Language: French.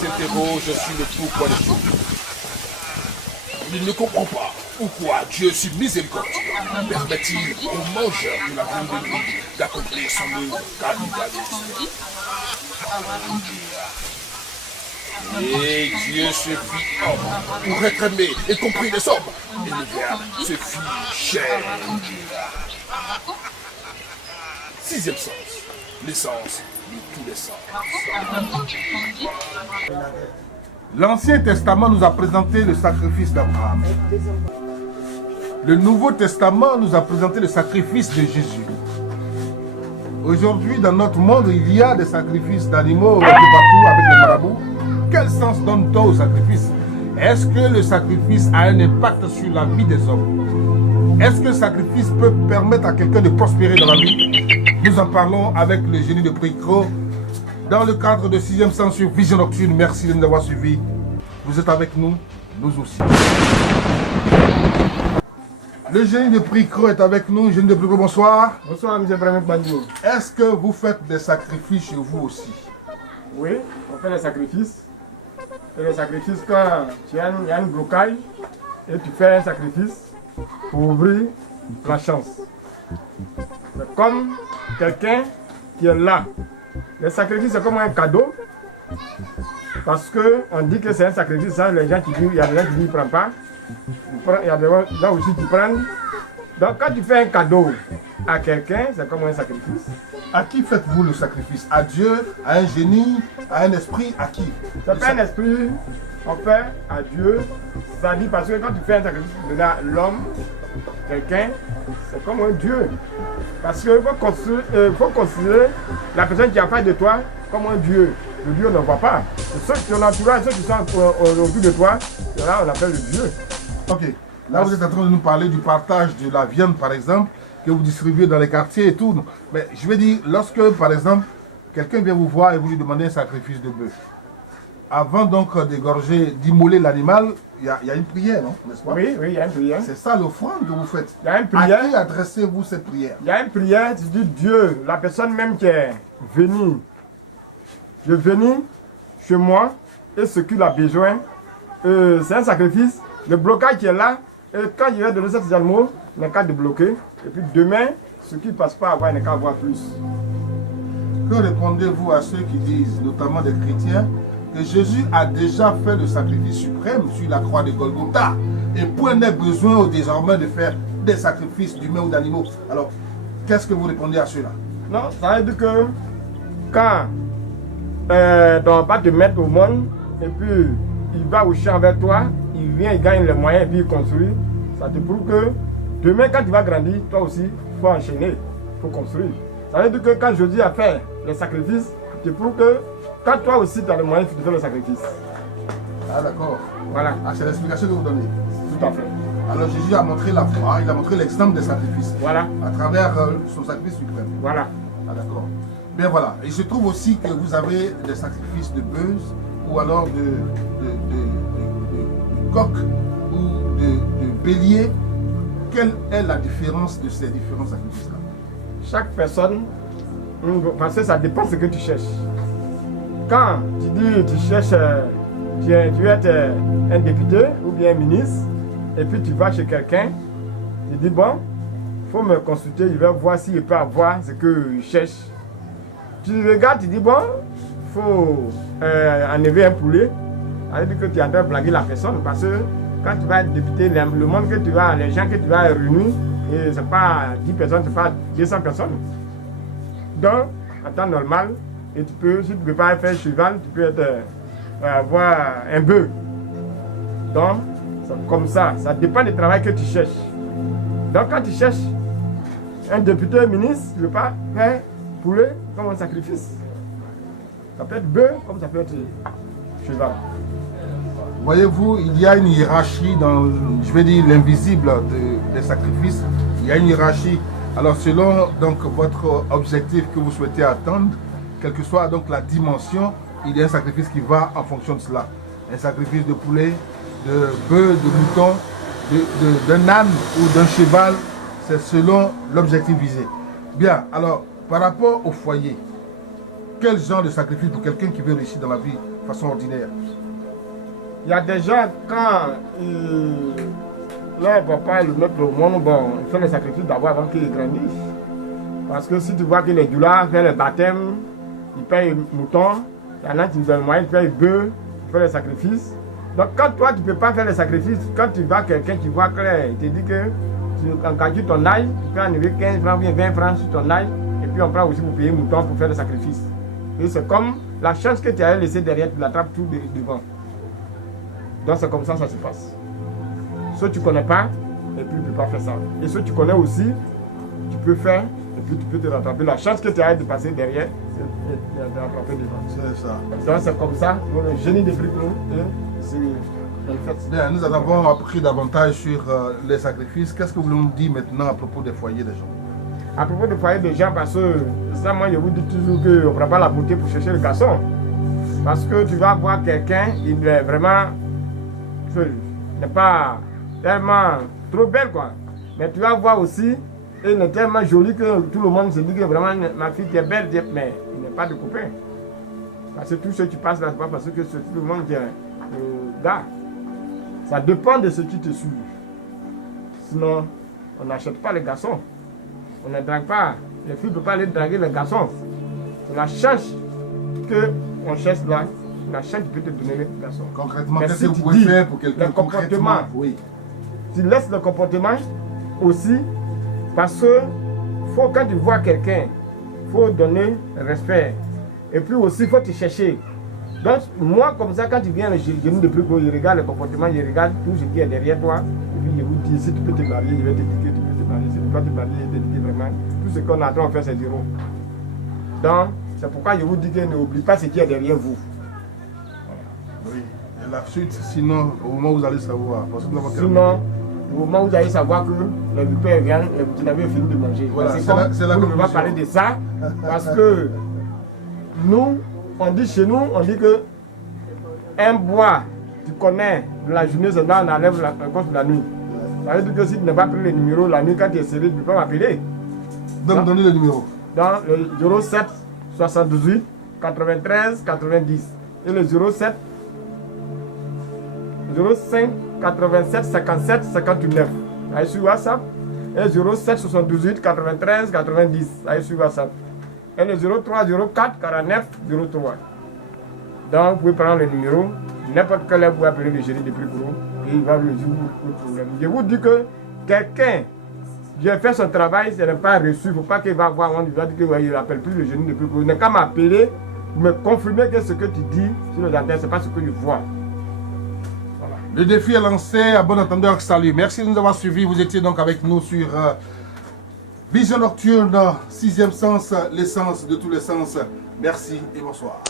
S'interroge sur le pourquoi des choses. Il ne comprend pas pourquoi Dieu, si miséricordieux, permet-il aux mangeurs de la viande de lui d'accomplir son œuvre cannibalisme. Et Dieu se fit homme pour être aimé et compris des hommes. Et le Verbe se fit chair. Sixième sens, l'essence de tous les sens. L'Ancien Testament nous a présenté le sacrifice d'Abraham. Le Nouveau Testament nous a présenté le sacrifice de Jésus. Aujourd'hui, dans notre monde, il y a des sacrifices d'animaux un peu partout avec les marabouts. Quel sens donne-t-on au sacrifice? Est-ce que le sacrifice a un impact sur la vie des hommes? Est-ce que le sacrifice peut permettre à quelqu'un de prospérer dans la vie? Nous en parlons avec le génie de Pricro dans le cadre de 6e sens sur Vision Nocturne. Merci de nous avoir suivis. Vous êtes avec nous, nous aussi. Le génie de Pricro est avec nous. Génie de Pricro, bonsoir. Bonsoir, M. Premier Bandou. Est-ce que vous faites des sacrifices chez vous aussi? Oui, on fait des sacrifices. Et les sacrifices, quand il y a une blocage et tu fais un sacrifice pour ouvrir la chance. C'est comme quelqu'un qui est là. Le sacrifice, c'est comme un cadeau. Parce qu'on dit que c'est un sacrifice, ça, les gens qui disent, il y a des gens qui disent, ne prennent pas. Il y a des gens aussi qui prennent. Donc, quand tu fais un cadeau à quelqu'un, c'est comme un sacrifice. À qui faites-vous le sacrifice? À Dieu, à un génie, à un esprit, à qui? Ça fait un esprit, on fait à Dieu. C'est-à-dire parce que quand tu fais un sacrifice à l'homme, quelqu'un, c'est comme un Dieu. Parce qu'il faut considérer la personne qui a fait de toi comme un Dieu. Le Dieu ne voit pas. Ceux qui sont entourés, ceux qui sont autour de toi, c'est là on appelle le Dieu. Ok. Là, vous êtes en train de nous parler du partage de la viande, par exemple, que vous distribuez dans les quartiers et tout. Mais je vais dire, lorsque, par exemple, quelqu'un vient vous voir et vous lui demandez un sacrifice de bœuf, avant donc d'égorger, d'immoler l'animal, il y a une prière, non? N'est-ce pas? Oui, il y a une prière. C'est ça l'offrande que vous faites. Il y a une prière. À qui adressez-vous cette prière? Il y a une prière, tu dis Dieu, la personne même qui est venue. Je venais chez moi et ce qu'il a besoin, c'est un sacrifice. Le blocage qui est là, et quand il va donner ces animaux, il n'a qu'à débloquer. Et puis demain, ce qui ne passe pas à avoir, il n'a qu'à avoir plus. Que répondez-vous à ceux qui disent, notamment des chrétiens, que Jésus a déjà fait le sacrifice suprême sur la croix de Golgotha et point n'est besoin désormais de faire des sacrifices d'humains ou d'animaux? Alors, qu'est-ce que vous répondez à cela? Non, ça veut dire que quand on va te mettre au monde et puis il va au champ avec toi, il vient, il gagne les moyens et puis il construit, ça te prouve que demain quand tu vas grandir, toi aussi, il faut enchaîner, il faut construire. Ça veut dire que quand Jésus a fait les sacrifices, tu prouves que quand toi aussi tu as les moyens de faire le sacrifice. Ah d'accord. Voilà. Ah, c'est l'explication que vous donnez. Tout à fait. Alors Jésus a montré la foi, il a montré l'exemple des sacrifices. Voilà. À travers son sacrifice suprême. Voilà. Ah d'accord. Bien voilà. Et je trouve aussi que vous avez des sacrifices de bœufs ou alors de coq ou de bélier. Quelle est la différence de ces différents sacrifices-là? Chaque personne, parce que ça dépend de ce que tu cherches. Quand tu dis tu cherches, tu veux être un député ou bien un ministre, et puis tu vas chez quelqu'un, tu dis bon, il faut me consulter, je vais voir s'il peut avoir ce que je cherche. Tu regardes, tu dis bon, il faut enlever un poulet, ça veut dire que tu es en train de blaguer la personne, parce que quand tu vas être député, le monde que tu vas, les gens que tu vas réunir, et c'est pas 10 personnes, c'est pas 200 personnes. Donc, en temps normal, et tu peux, si tu ne peux pas faire cheval, tu peux avoir un bœuf. Donc, c'est comme ça dépend du travail que tu cherches. Donc, quand tu cherches un député, un ministre, tu ne veux pas faire poulet comme un sacrifice. Ça peut être bœuf comme ça peut être cheval. Voyez-vous, il y a une hiérarchie dans, je vais dire, l'invisible des sacrifices. Il y a une hiérarchie. Alors, selon donc votre objectif que vous souhaitez atteindre, quelle que soit donc la dimension, il y a un sacrifice qui va en fonction de cela. Un sacrifice de poulet, de bœuf, de mouton, d'un âne ou d'un cheval, c'est selon l'objectif visé. Bien, alors, par rapport au foyer, quel genre de sacrifice pour quelqu'un qui veut réussir dans la vie de façon ordinaire? Il y a des gens, quand leur papa le mettre au monde, bon, il fait les sacrifices d'abord avant qu'ils grandissent. Parce que si tu vois qu'il est du là, fait le baptême, il paye mouton, il y en a qui donnent moyen, il paye bœuf, il fait les sacrifices. Donc quand toi tu ne peux pas faire les sacrifices, quand tu vois quelqu'un qui voit clair, il te dit que tu engages ton ail, tu peux enlever 15 francs, bien 20 francs sur ton ail, et puis on prend aussi pour payer mouton pour faire le sacrifice. Et c'est comme la chance que tu as laissée derrière, tu l'attrapes tout devant. Donc c'est comme ça que ça se passe. Soit tu ne connais pas, et puis tu ne peux pas faire ça. Et soit tu connais aussi, tu peux faire, et puis tu peux te rattraper. La chance que tu as de passer derrière, c'est de rattraper devant. C'est ça. Donc c'est comme ça, le génie des bricolos, c'est le fait. Bien, nous avons appris davantage sur les sacrifices. Qu'est-ce que vous nous dites maintenant à propos des foyers des gens? À propos des foyers des gens, parce que ça, moi je vous dis toujours qu'on ne prend pas la beauté pour chercher le garçon. Parce que tu vas voir quelqu'un, il est vraiment, n'est pas tellement trop belle quoi. Mais tu vas voir aussi, il est tellement joli que tout le monde se dit que vraiment ma fille est belle, mais il n'est pas de copain. Parce que tout ce qui passe là, c'est pas parce que tout le monde est gars. Ça dépend de ce qui te suit. Sinon, on n'achète pas les garçons. On ne drague pas. Les filles ne peuvent pas aller draguer les garçons. C'est la chance qu'on cherche là. La chance peut te donner les garçons. Concrètement, mais qu'est-ce si que vous tu pouvez dis faire pour quelqu'un le concrètement? comportement, Oui. tu laisses le comportement aussi parce que faut, quand tu vois quelqu'un, il faut donner respect. Et puis aussi, il faut te chercher. Donc, moi, comme ça, quand tu viens, je genou de plus gros, je regarde le comportement, je regarde tout ce qui est derrière toi. Et puis, je vous dis, si tu peux te marier, je vais te dire que tu peux te marier. Si tu ne peux pas te marier, je vais te dire vraiment, tout ce qu'on est en train de faire, c'est zéro. Donc, c'est pourquoi je vous dis que n'oubliez pas ce qui est derrière vous. Oui. Et la suite, sinon, au moment où vous allez savoir. Parce que nous avons Sinon, au moment où vous allez savoir que le père vient, vous avez fini de manger. Voilà, c'est c'est comme, la vous ne pouvez pas conclusion. parler de ça, parce que nous, on dit chez nous, on dit que un bois, tu connais, de la journée, c'est là, on enlève la cause de la nuit. Ça veut dire que si tu n'as pas pris le numéro, la nuit, quand tu es serré, tu ne peux pas m'appeler. Donc, donnez le numéro. Dans le 07 78 93 90 et le 07 05 87 57 59. Allez sur WhatsApp. Et 07 78 93 90. Allez sur WhatsApp. Et le 03 04 49 03. Donc vous pouvez prendre le numéro. N'importe quel heure vous pouvez appeler le génie de plus gros. Et il va vous résoudre le problème. Je vous dis que quelqu'un qui a fait son travail, ce n'est pas reçu. Il ne faut pas qu'il va voir, on va dire qu'il n'appelle plus le génie de plus gros. Il n'a qu'à m'appeler, me confirmer que ce que tu dis sur le dentaire, ce n'est pas ce que je vois. Le défi est lancé. À bon entendeur, salut. Merci de nous avoir suivis. Vous étiez donc avec nous sur Vision Nocturne, 6e sens, l'essence de tous les sens. Merci et bonsoir.